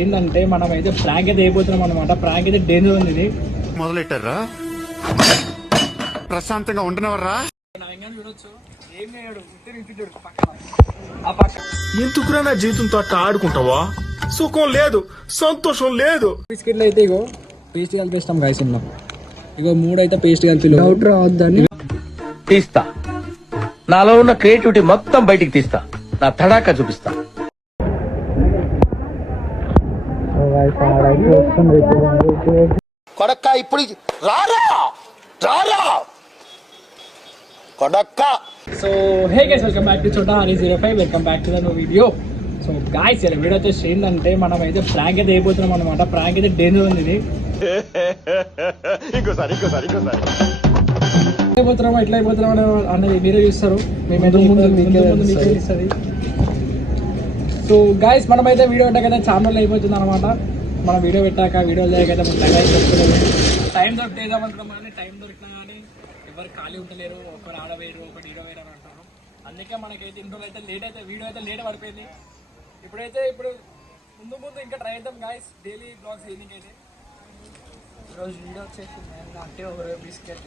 ఏంటంటే మనం అయితే ప్రాంక్ అయితే అయిపోతున్నాం అనమాట. ప్రాంక్ అయితే డేంజర్ ఉంది. ఇది మొదలెట్టారా ప్రశాంతంగా ఉండనవర్రా చూడొచ్చు. ఏం చేయడు పక్కన ఎందుకురా నా జీవితంతో అట్లా ఆడుకుంటావా? సుఖం లేదు, సంతోషం లేదు. బిస్కెట్లు అయితే ఇగో పేస్ట్ కలిపిస్తాం గైస్. ఉన్నాం ఇగో 3 అయితే పేస్ట్ కలిపి డౌట్ రావద్దని తీస్తా. నాలో ఉన్న క్రియేటివిటీ మొత్తం బయటికి తీస్తా. నా తడాకా చూపిస్తా. కొడక్క ఇప్పుడు రారా రారా కొడక్క. So hey guys, welcome back to Chota Hari 05. Welcome back to the new video. So guys, ఇలా వీడియో వచ్చేసి ఏంటంటే మనం అయితే ప్రాంక్ అయితే అయిపోతున్నాం అనమాట. ప్రాంక్ అయితే డేంజర్ ఉంది. ఇది అయిపోతున్నామో ఎట్లా అయిపోతున్నాం అనేది మీరే చూస్తారు. మేమైతే ముందు మీకే ఇస్తుంది. సో గాయ్స్, మనమైతే వీడియో పెట్టాకైతే ఛానల్ అయిపోతుంది అనమాట. మనం వీడియో పెట్టాక వీడియో చేయకైతే టైం దొరికి వేద్దామనుకున్నాం కానీ టైం దొరికినా కానీ ఎవరు ఖాళీ ఉండలేరు. ఒకరు ఆడవేరు, ఒకటి హీరో వేరు అని అంటారు. అందుకే మనకైతే ఇంట్లో అయితే లేట్ అయితే వీడియో అయితే లేట్ పడిపోయింది. ఇప్పుడు ముందు ఇంకా ట్రై చేద్దాం గాయ్స్. డైలీ బ్లాగ్స్ ఈవినింగ్ అయితే ఈరోజు వీడియో వచ్చేసి అంటే ఒక బిస్కెట్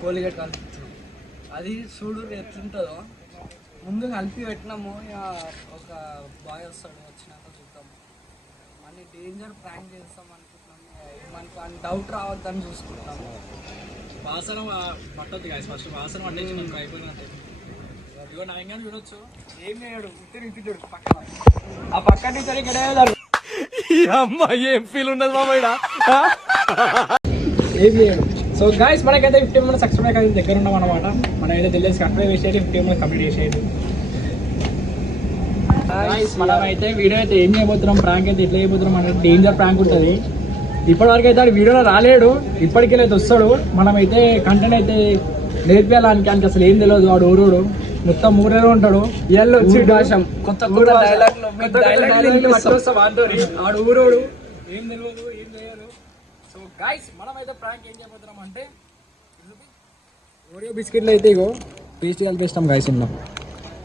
కోలిగేట్ కలిపిస్తున్నాం. అది చూడు ఎట్లుంటుందో. ముందు కలిపి పెట్టినాము. ఇక ఒక బాయ్ వస్తాడు, వచ్చినాక చూద్దాము. మళ్ళీ డేంజర్ ప్రాంక్ చేస్తాం అనుకుంటున్నాము. మనకు అని డౌట్ రావద్దని చూసుకుంటాము. వాసన పట్టద్దు గాయస్. ఫస్ట్ వాసన పట్టేసి మనకు అయిపోయినట్టే. ఇగో నా ఇంకా చూడొచ్చు. ఏం చేయడు, ఇంటిడు పక్కన ఆ పక్కన నుంచి ఇక్కడ అమ్మాయి ఏం ఫీల్ ఉండదు మామయ్య. ఏం చేయడు. సో గాయస్, మనకైతే 50 minutes సబ్స్క్రైబ్ అయితే దగ్గర ఉన్నాం అనమాట. మనం అయితే తెలియదు సబ్స్క్రైబ్ చేసేది 50 minutes కంప్లీట్ చేసేది. మనం అయితే వీడియో అయితే ఏం చేయబోతున్నాం, ప్రాంక్ అయితే ఎట్లా చేయబోతున్నాం అంటే డేంజర్ ప్రాంక్ ఉంటుంది. ఇప్పటివరకు అయితే వీడియోలో రాలేడు, ఇప్పటికే అయితే వస్తాడు. మనమైతే కంటెంట్ అయితే నేర్పించాలి. ఆయనకి అసలు ఏం తెలియదు. వాడు ఊరోడు మొత్తం ఊరేలో ఉంటాడు. కొత్త వాడు ఊరోడు ఏం తెలియదు, ఏం చేయరు. సో గైస్, మనమైతే ప్రాంక్ ఏం చేయబోతున్నాం అంటే ఓరియో బిస్కెట్లు అయితే ఇగో పేస్ట్ కలిపిస్తాం గైస్. ఉన్నాం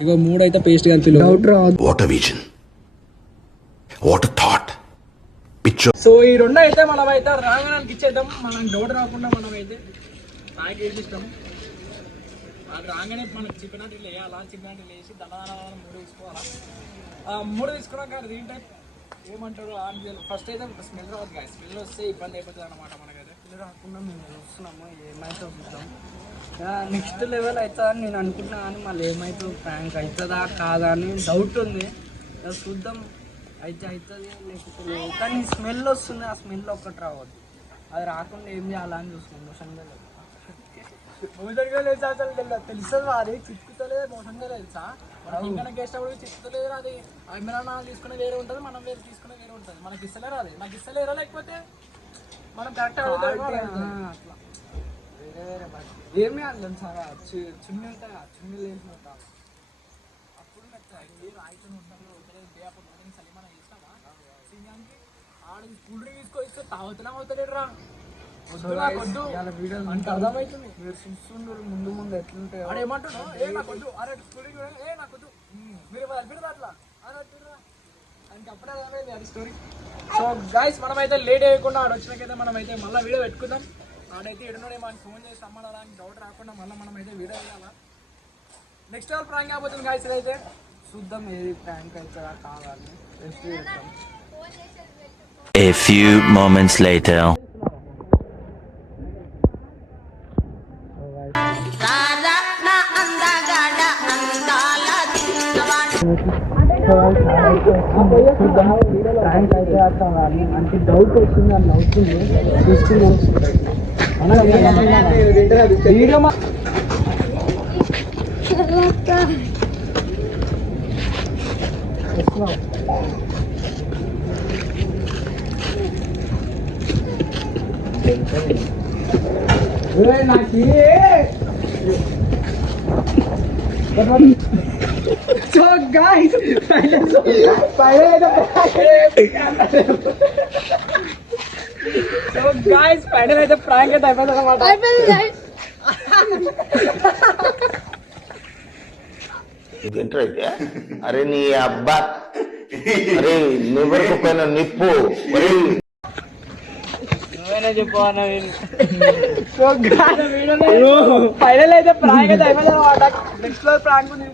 ఇగో 3 అయితే పేస్ట్ కలిపి డౌట్ రావద్దు. What vision, what thought picture. So ఈ 2 అయితే మనమైతే రాగానికి ఇచ్చేద్దాం. మనం డౌట్ రాకుండా మనమైతే ప్యాక్ చేసిస్తాం. అది రాగానే మనకు చికెనాటి వేయాలా, చికెనాటి వేసి దళాల 3 తీసుకోవాలా. 3 తీసుకున్నాక అది ఏంటంటే ఏమంటారు ఫస్ట్ అయితే స్మెల్ రావద్దు గాయ. స్మెల్ వస్తే ఇబ్బంది అయిపోతుంది అనమాట. మనకైతే స్మెల్ రాకుండా మేము చూస్తున్నాము. ఏమైతే చూద్దాం. నెక్స్ట్ లెవెల్ అవుతుందని నేను అనుకుంటున్నా కానీ మళ్ళీ ఏమైతే ప్రాంక్ అవుతుందా కాదా అని డౌట్ ఉంది. చూద్దాం. అయితే అవుతుంది లేకపోతే కానీ స్మెల్ వస్తుంది. ఆ స్మెల్ ఒక్కటి రావద్దు. అది రాకుండా ఏం చేయాలని చూసుకున్నాం. మోషన్గా తెలుస్తుంది. అది చిక్కుతలేదు, మోషన్గా తెలుసా. ఇంకా గెస్ట్ అప్పుడు చిక్కుతలేదు. అది అమ్మినా తీసుకునే వేరే ఉంటుంది, మనం వేరే తీసుకునే వేరే ఉంటుంది. మనకి ఇస్తలేరు. అది నాకు ఇస్తలేరా లేకపోతే మనం కరెక్ట్ అట్లా వేరే వేరే ఏమి అర్థం సార్. చున్నీ ఉంటాయి, చున్నీ లేని ఉంటా అప్పుడు రాయితో ఉంటాను. అప్పుడు మార్నింగ్ సలీమా చేస్తామా సింగానికి ఆడ కూల్ డ్రింక్ తీసుకో తాగుతున్నా అవుతలేడు రా. అంటే అర్థమవుతుంది. మీరు చూస్తుండ్రు ముందు ఎట్లుంటాయి. వాడు ఏమంటున్నావు, ఏ నాకు వద్దు, అరే కూల్ డ్రింక్ ఏ నాకు వద్దు, మీరు అనిపిడదు అట్లా అని అంటున్నా. ఆయనకి అప్పుడే అర్థమైంది అది స్టోరీ. సో గైస్, మనమైతే లేట్ అయ్యకుండా ఆడ వచ్చినాకైతే మనమైతే మళ్ళీ వీడియో పెట్టుకుందాం. ఆడైతే ఎడున్నాడే మనకి ఫోన్ చేసి రమ్మడానికి డౌట్ రాకుండా మళ్ళీ మనమైతే వీడియో వేయాలా. నెక్స్ట్ లెవెల్ ప్రాంక్ అయిపోతుంది గైస్. అయితే చూద్దాం ఏది ప్రాంక్ అవుతుందా కాదని రెస్ట్ చేద్దాం. A few moments later. Prank అయితే అంటే డౌట్ వచ్చింది అని అవుతుంది. చూసుకున్నాం వీడియో నాకు. So guys, final అయితే ప్రాంక్ అయితే అయిపోయింది అన్నమాట. అరే నీ అబ్బా అరే లివర్ పైన నిప్పు ఫైనల్ అయితే ప్రాంక్ అయితే అయిపోయింది అనమాట. నెక్స్ట్ లో ప్రాంక్ ఉంది.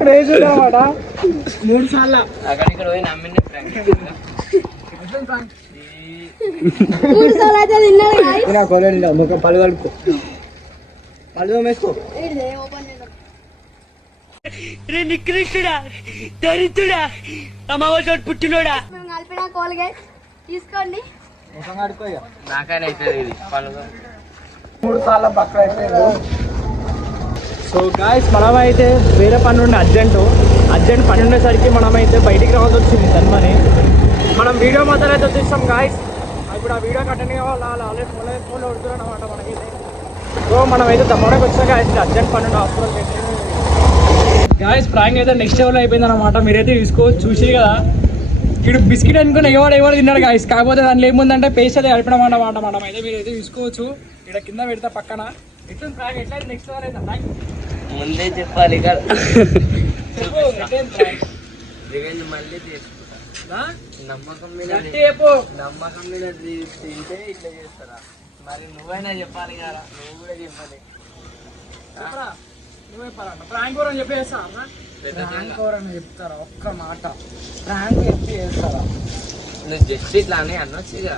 క్రేజీ అనమాట. 3 సార్లు పళ్ళు కలుపుకో, పళ్ళు వేసుకో. నికృష్టుడా, దరిద్రుడా, అమావాస్య పుట్టినోడా. కలిపిన కోల్గేట్ తీసుకోండి. నాకైనా అవుతుంది ఇది పనులు. 3 సార్లు పక్క అయిపోయింది. సో గాయస్ మనమైతే వేరే పని ఉండే అర్జెంట్ పని ఉండేసరికి మనమైతే బయటికి రావాల్సి వచ్చింది ధన్మని. మనం వీడియో మాత్రం అయితే వచ్చేస్తాం గాయస్. ఇప్పుడు ఆ వీడియో కంటెంట్ కావాలి, ఆల్రెడీ ఫోన్లో కొడుతున్నాం అనమాట మనకైతే. సో మనమైతే దమ్మడానికి వచ్చాం గాయస్, అర్జెంట్ పని ఉండే హాస్పిటల్కి అయితే. గాయస్ ప్రాంక్ అయితే నెక్స్ట్ లెవెల్ అయిపోయింది అనమాట. మీరైతే చూసి కదా, వీడు బిస్కెట్ అనుకుని ఎవరు తిన్నాడు గాయస్. కాకపోతే దాంట్లో ఏముందంటే పేస్ట్ అయితే కలిపడం అన్నమాట. మనం అయితే మీరైతే చూసుకోవచ్చు. ఇక్కడ కింద పెడతా పక్కన. ఎట్లా ప్రాంక్ ఎట్లయితే నెక్స్ట్ లెవెల్ అయితే ముందే చెప్పాలి కదా. ప్రాంక్ రివెంజ్ మళ్ళీ తీసుకుంటా. నమ్మకం మీద తింటే ఇట్లా చేస్తారా? మరి నువ్వైనా చెప్పాలి కదా, నువ్వు కూడా చెప్పాలి. ప్రాంక్ ఎవరని చెప్పేస్తారా? ప్రాంక్ ఎవరని చెప్తారా? ఒక్క మాట ప్రాంక్ చెప్పి చేస్తారా? నువ్వు జస్ట్ ఇట్లా అని అనొచ్చు ఇక.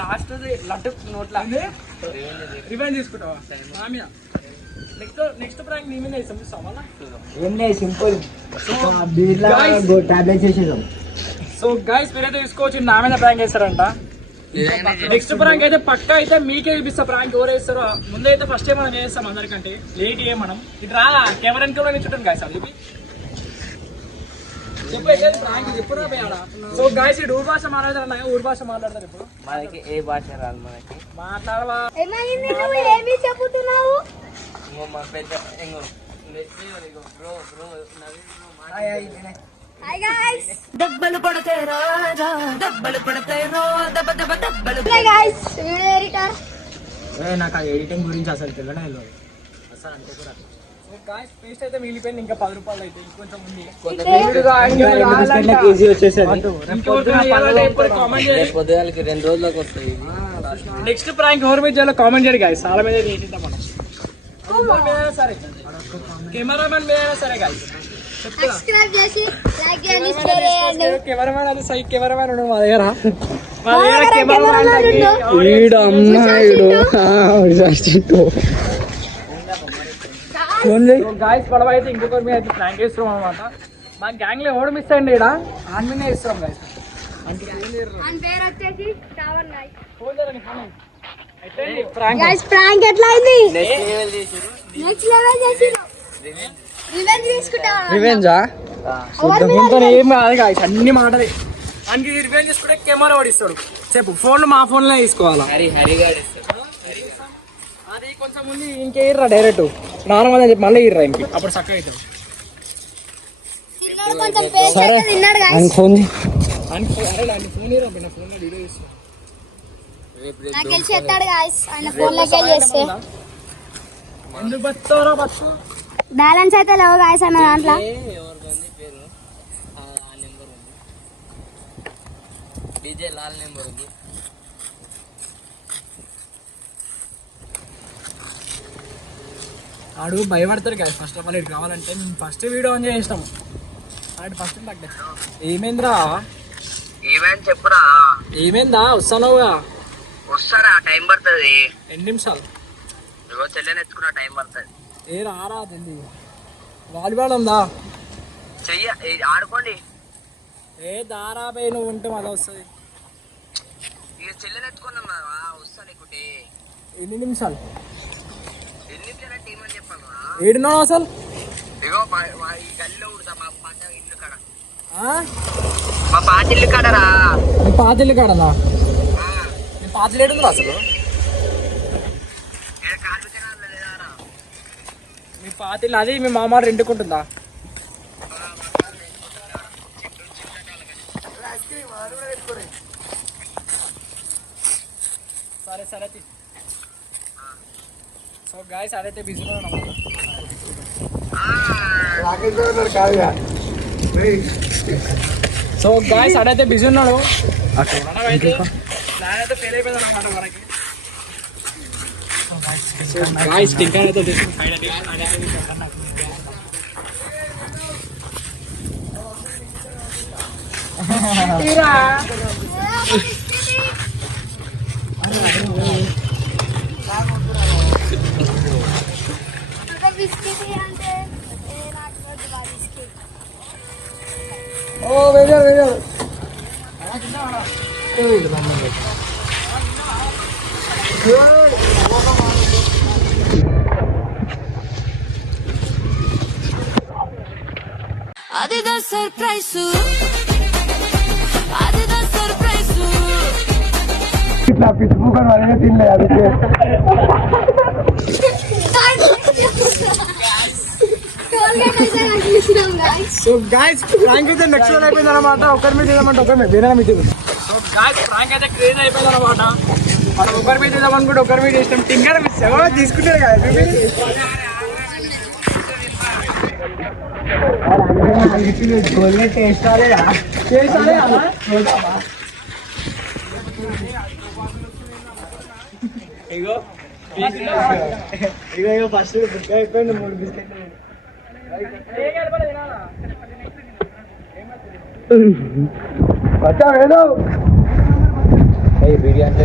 లాస్ట్ లడ్డు నోట్లా రివెంజ్ తీసుకుంటావా? నెక్స్ట్ ప్రాంక్ నీ మీద ఇస్తాం. ఏం లేదు, సింపుల్ టాబ్లెట్స్ వేసేద్దాం. సో గైస్ మీరైతే తీసుకోవచ్చు, నా మీద ప్రాంక్ వేస్తారంట. నెక్స్ట్ ప్రాంక్ అయితే పక్కా అయితే మీకే చూపిస్తా. ప్రాంక్ ఎవరు వేస్తారో ముందైతే ఫస్ట్ టైం మనం చేస్తాం అందరికంటే లేట్ ఏ మనం ఇది రా కెమెరా వెనక నిల్చుంటాను గాయస్. అది చెప్పు ప్రాంక్ చెప్పురా. సో గాయస్ ఈ ఊరు భాష మాట్లాడతారు, ఊరు భాష మాట్లాడతారు. ఇప్పుడు మనకి ఏ భాష రాదు, మనకి మాట్లాడవా? ఏమి చెబుతున్నావు? మా పెద్ద బ్రో నవీన్ హాయ్ గైస్. దెబ్బలు పడతాయి రాజా, దెబ్బలు పడతాయి రో, దెబ్బ దెబ్బ దెబ్బలు. Hi guys, video editor. నాకు ఆ ఎడిటింగ్ గురించి అసలు తెలియనే లేదు అసలు అంతే కూడా. గాయస్ పేస్ట్ అయితే మిగిలిపోయింది, ఇంకా 10 రూపాయలు అయితే ఇంకొంచెం ఉంది. ఈజీ వచ్చేసరి పొద్దుగాలకి 2 రోజులకు వస్తాయి. నెక్స్ట్ ప్రాంక్ ఎవరి మీద చేయాలో కామెంట్ చేయండి గాయస్. చాలా మీద చేసేద్దాం మనం. సరే కెమెరామెన్ మీద సరే గాయస్. సబ్స్క్రైబ్ చేసి లైక్ చేయండి, షేర్ చేయండి. కెమెరామెన్ అది సై కెమెరామెన్ ఉన్నాడు మా దగ్గర. గాయస్ మనం అయితే ఇంకొకరి మీద అయితే ప్రాంక్ చేస్తున్నాం అనమాట. మా గ్యాంగ్ లో ఎవడు మిస్ అయ్యండి, ఇక్కడ ఆన్ మీద ఇస్తున్నాం గాయస్. మన పేరు వచ్చేసి శ్రావణ్ నాయ్. ప్రాంక్ గైస్ ప్రాంక్ ఎట్లా అయింది? నెక్స్ట్ లెవెల్ చేసిరు. నెక్స్ట్ లెవెల్ చేసిరు. రివెంజ్ తీసుకుంటావా? రివెంజా? దీంతో ఏం కాదు గాయస్, అన్ని మాటలే. దానికి రివెంజ్ చేసుకుంటే కెమెరా ఓడిస్తాడు. చెప్పు ఫోన్ మా ఫోన్ లో తీసుకోవాలా? హరిగా అది కొంచెం ముందు ఇంకేర్రా డైరెక్ట్ నార్మల్ అని చెప్పి మళ్ళీ ఇర్రా ఇంక అప్పుడు చక్కగా అవుతాడు. తిన్నాడు, కొంచెం పేస్ట్ అయితే తిన్నాడు గైస్. ఫోన్ ఫోన్ ఇరా, నా ఫోన్ లో వీడియో చేస్తా. నాకు తెలిసి ఎత్తాడు గైస్, ఆయన ఫోన్ లోకి చేస్తే. ఎందుకు బతారా బతు? బ్యాలెన్స్ అయితే లేవు గైస్ అన్న దాంట్లో. ఎవరిది పేరు? ఆ నెంబర్ ఉంది, డీజే లాల్ నెంబర్ ఉంది. ఆడు భయపడతాడు కదా ఫస్ట్ ఆఫ్ ఆల్. ఇటు కావాలంటే మేము ఫస్ట్ వీడియో ఆన్ చేసినాం. ఆడు ఫస్ట్ ఏమైందిరా? ఈవెంట్ చెప్పురా. ఏమైందా? వస్తానవుగా. వస్తారా, టైం పడుతుంది. 2 నిమిషాలు. ఇగో చెల్లెని ఎత్తుకున్నా, టైం పడుతుంది. ఏ రారా తెలియదు. వాలీబాల్ ఉందా? చెయ్య ఆడుకోండి. ఏ దారాపై నువ్వు ఉంటే మళ్ళీ వస్తుంది. ఇక చెల్లెని ఎత్తుకున్నాం, వస్తా నీకుటి. 2 నిమిషాలు. 2 నిమిషాల టీం అని చెప్పాను. ఏడున్నావు అసలు? ఇగో ఈ గల్లీలో ఉడతా, మా పంట ఇల్లు కాడ. మా పాతిల్లు కాడరా. మీ పాత ఇల్లు కాడనా? మీ పాత ఇల్లు ఏడుందిరా అసలు? మీ పాత ఇల్లు అది మీ మామ రెండుకుంటుందా? సరే సరే. సో గాయస్ అదైతే బిజీలో ఉన్నాం. సో గాయస్ అడైతే బిజీ ఉన్నాడు. ప్లాన్ అయితే ఫెయిల్ అయిపోయింది అనమాట మనకి. సో గాయస్ టింకర్ అయితే ఫైనల్లీ బిస్కెట్ అంటే నాకు బిస్కెట్. ఓ వేరే అదిదా సర్ప్రైజ్, అదిదా సర్ప్రైజ్. ఇట్లా పిచ్చుకోని వాళ్ళనే తినలే అది. సో గాయ్స్ ప్రాంక్ అయితే నెక్స్ట్ లెవెల్ అయిపోయింది అనమాట. ఒకరి మీద ఏదమంటే ఒకరి మీద వేరే మీద. సో గాయ్స్ ప్రాంక్ అయితే క్రేజ్ అయిపోయింది అనమాట. మనం ఒకరి మీద ఏదామనుకుంటే ఒకరి మీద ఇష్టం. టింకర్ మిస్ తీసుకుంటారు కదా. టేస్ట్ రాలేదా? ఇగో ఫస్ట్ బుక్ అయిపోయింది 3 బిస్కెట్లు. బిర్యానీ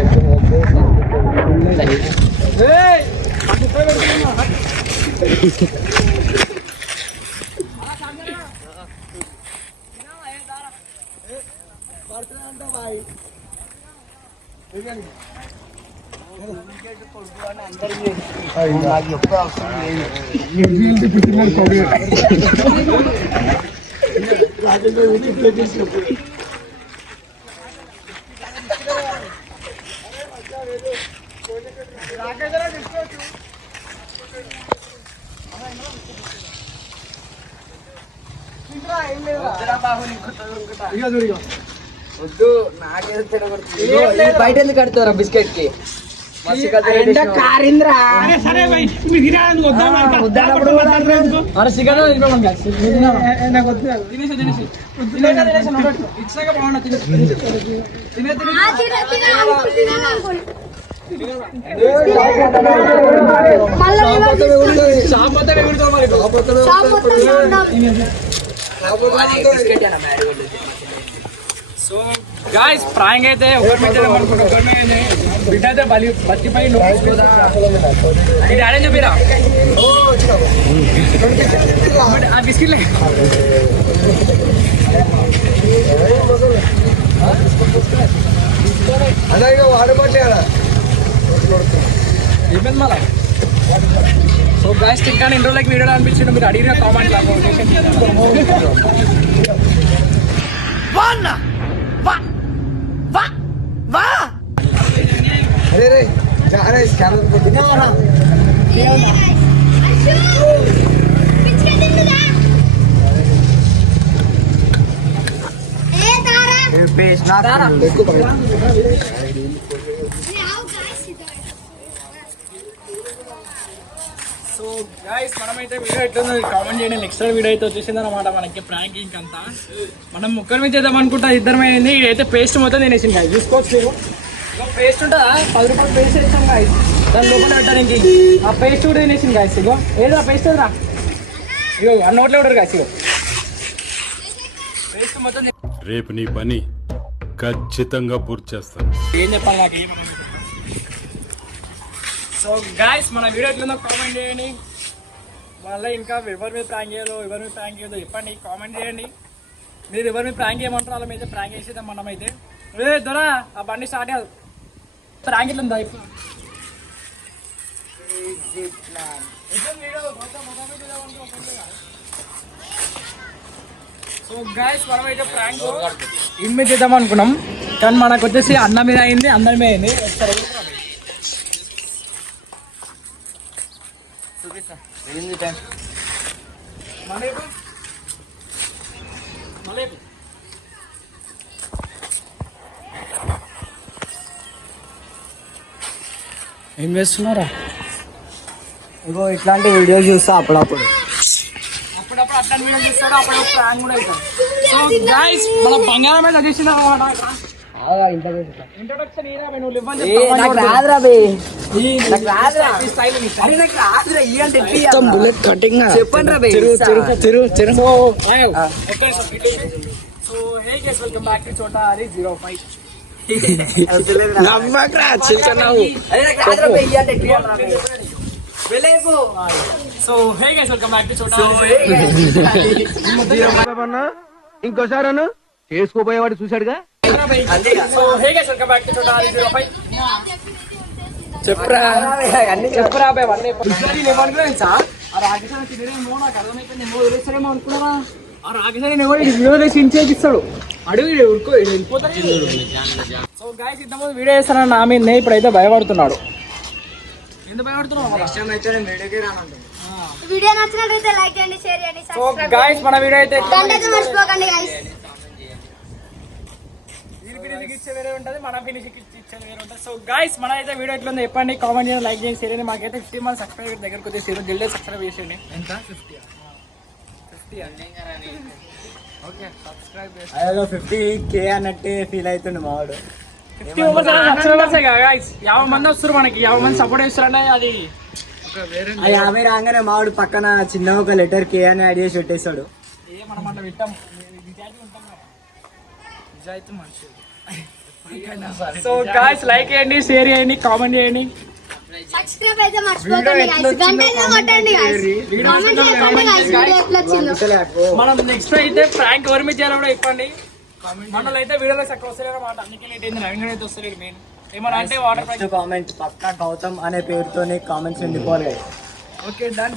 వద్దు, నాకేదో తినకూడదు. బయట ఎందుకు కడతారా బిస్కెట్ కి? కారింద్రా సో గాయ్స్ ప్రాంక్ అయితే ఒకరి మీద అనుకుంటా ఒకరి మీద బిడ్డ అయితే బతికిపోయి ఇది ఆడే చెప్పిరా ఆ బిస్కెట్లే. ఏమైంది మళ్ళా? సో గాయ్స్ ఇంకా ఇంట్లో లైక్ వీడియో అనిపించింది. మీరు అడిగిన కామెంట్ సో గైస్ మనమైతే వీడియో ఎట్లుందో కామెంట్ చేయండి. నెక్స్ట్ వీడియో అయితే వచ్చేసింది అనమాట మనకి ప్రాంకింగ్ అంతా. మనం ముక్కర్ మీద చేద్దాం అనుకుంటా ఇద్దరమే అయింది. ఇదైతే పేస్ట్ మొత్తం తినేసింది గాయస్. చూసుకోవచ్చు మీరు. పేస్ట్ ఉంటుందా? 10 రూపాయలు పేస్ట్ వేస్తాం గాయస్. దాని లోపల పెట్టడానికి ఆ పేస్ట్ కూడా తినేసింది గాయస్. ఇగో ఏదో పేస్ట్ రా, ఇగో ఆ నోట్లో ఉంటారు గాయస్. ఇగో పేస్ట్ మొత్తం. రేపు నీ పని ఖచ్చితంగా పూర్తి చేస్తాను. ఏం చెప్పాలి నాకు ఏం. సో గాయస్ మన వీడియో ఎట్లుందో కామెంట్ చేయండి. మళ్ళీ ఇంకా ఎవరి మీద ప్రాంక్ చేయాలో ఎవరి మీద ప్రాంక్ చేయదో చెప్పండి, కామెంట్ చేయండి. మీరు ఎవరి మీద ప్రాంక్ చేయమంటారో వాళ్ళ మీద ప్రాంక్ చేసేద్దాం మనమైతే. దొరా ఆ బండి స్టార్ట్ కాదు. ప్రాంక్ ఎట్లుందా ఇప్పుడు? సో సో గైస్ మనం అయితే ప్రాంక్ ఇన్మి చేద్దాం అనుకున్నాం, కానీ మనకు వచ్చేసి అన్న మీద అయింది, అందరి మీద అయింది. ఒకసారి ఏం చేస్తున్నారా? ఇగో ఇట్లాంటి వీడియోస్ చూస్తా అప్పుడప్పుడు. అప్పుడప్పుడు అట్లాంటి వీడియో చూస్తాడు, అప్పుడు ప్రాంక్ కూడా అవుతాడు. సో గైస్ మన బంగారం మీద చేసిన ఇంట్రొడక్షన్ నాకు రాదురా బే, నాకు రాదురా. అరే నాకు రాదురా, ఈ అంటే చెప్పండి రా బే. So hey guys, welcome back to Chota Hari 05. నమ్మకరా చిల్కన్నావు. అరే నాకు రాదురా బే, ఈ అంటే వెళ్ళేపో. So hey guys, welcome back to Chota ఇంకోసారి అను చేసుకోపోయేవాడు చూశాడుగా. So hey guys, welcome back to Chota Hari 05. చెప్పరా అన్ని చెప్పరా బే, వన్ ఏమనుకున్నా ఆ రాకేశ్వరం తినేమో నాకు అర్థమైపోయింది, ఏమో వదిలేస్తారేమో అనుకున్నారా? ఆ రాకేశ్వరం ఏమో వీడియో వేసి ఇంచేపిస్తాడు, అడుగు ఉడుకో వెళ్ళిపోతాడు. సో గాయస్ ఇంతకుముందు వీడియో చేస్తాను నా మీద, ఇప్పుడైతే భయపడుతున్నాడు. ఎందుకు భయపడుతున్నావు? వీడియో నచ్చినట్లయితే లైక్ చేయండి, షేర్ చేయండి, సో గాయస్ మన వీడియో అయితే గంట అయితే మర్చిపోకండి గాయస్. ఇచ్చే వేరే ఉంటుంది, మన ఫినిషింగ్ ఇచ్చేది వేరే ఉంటుంది. సో గాయస్ మన అయితే వీడియో ఎట్లా ఉందో చెప్పండి, కామెంట్ చేయండి, లైక్ చేయండి, షేర్ చేయండి. మాకైతే 50 మంది సబ్స్క్రైబర్ దగ్గరకు వచ్చేసి జల్దీ సబ్స్క్రైబ్ చేసేయండి. ఎంత 50 ఓకే సబ్స్క్రైబ్ చేసి 50K అన్నట్టే ఫీల్ అవుతుండే మావాడు. 50 మెంబర్స్ సబ్స్క్రైబర్స్ గాయస్, 50 మంది వస్తారు మనకి, 50 మంది సపోర్ట్ చేస్తారంటే అది ఆ 50 రాగానే మావాడు పక్కన చిన్న ఒక లెటర్ K అని యాడ్ చేసి పెట్టేస్తాడు. మనం అట్లా పెట్టాం, నిజాయితీ ఉంటాం కదా, నిజాయితీ మనుషులు. సో గాయస్ లైక్ చేయండి, షేర్ చేయండి, కామెంట్ చేయండి, సబ్స్క్రైబ్ అయితే మర్చిపోకండి గాయస్. గంట అయితే కొట్టండి గాయస్. కామెంట్ చేయండి గాయస్, వీడియో ఎట్లా వచ్చిందో. మనం నెక్స్ట్ అయితే ప్రాంక్ ఎవరి మీద చేయాలో కూడా చెప్పండి. మనలో అయితే వీడియోలో చక్కగా వస్తలేరు అన్నమాట, అందుకే లేట్ అయింది. నవీన్ అయితే వస్తలేదు మెయిన్, ఏమన్నా అంటే వాటర్ కామెంట్ పక్కా గౌతమ్ అనే పేరుతోనే కామెంట్స్ నిండిపోవాలి. Okay done.